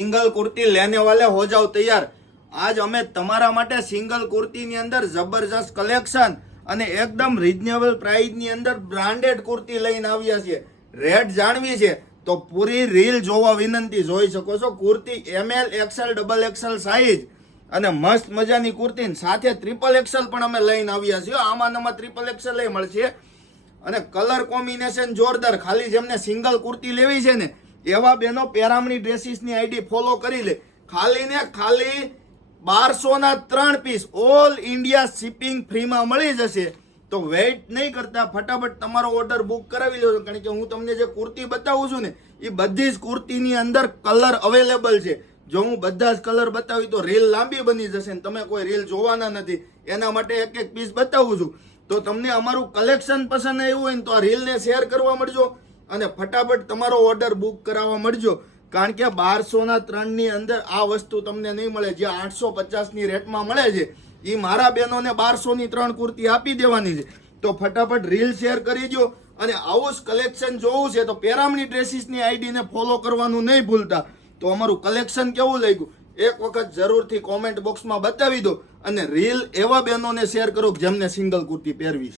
Single kurti લેને વાલે હો જાઓ તૈયાર। આજ અમે તમારા માટે સિંગલ કુર્તીની અંદર જબરજસ્ત કલેક્શન અને એકદમ રીઝનેબલ પ્રાઇસની અંદર બ્રાન્ડેડ કુર્તી લઈને આવ્યા છીએ। રેટ જાણવી છે તો પૂરી રીલ જોવા વિનંતી। જોઈ શકો છો kurti ML XL double XL size અને મસ્ત મજાની કુર્તી સાથે ટ્રિપલ XL પણ અમે લઈને આવ્યા છીએ। આમાં ટ્રિપલ XL મળશે અને કલર કોમ્બિનેશન જોરદાર। ખાલી જેમને સિંગલ કુર્તી લેવી છે ને એવા બેનો પેરામણી ડ્રેસીસની આઈડી ફોલો કરી લે। ખાલી ને ખાલી 1200 3 પીસ ઓલ ઇન્ડિયા શિપિંગ ફ્રીમાં મળી જશે। તો વેઇટ નહીં કરતા ફટાફટ તમારો ઓર્ડર બુક કરાવી લો, કારણ કે હું તમને જે કુર્તી બતાવું છું ને એ બધી જ કુર્તીની અંદર કલર અવેલેબલ છે। જો હું બધા જ કલર બતાવી તો રીલ લાંબી બની જશે ને તમે કોઈ રીલ જોવાના નથી। એના માટે એક એક પીસ બતાવું છું। તો તમને અમારું કલેક્શન પસંદ આવ્યું હોય ને તો આ રીલને શેર કરવા મળજો અને ફટાફટ તમારો ઓર્ડર બુક કરાવવા મળજો, કારણ કે 1200 ની અંદર આ વસ્તુ તમને નહીં મળે। જે 850 રેટમાં મળે છે એ મારા બહેનોને 1200 3 કુર્તી આપી દેવાની છે। તો ફટાફટ રીલ શેર કરી દો અને આવું જ કલેક્શન જોવું છે તો પેરામણી ડ્રેસીસની આઈડીને ફોલો કરવાનું નહીં ભૂલતા। તો અમારું કલેક્શન કેવું લાગ્યું એક વખત જરૂરથી કોમેન્ટ બોક્સમાં બતાવી દો અને રીલ એવા બહેનોને શેર કરો જેમને સિંગલ કુર્તી પહેરવી છે।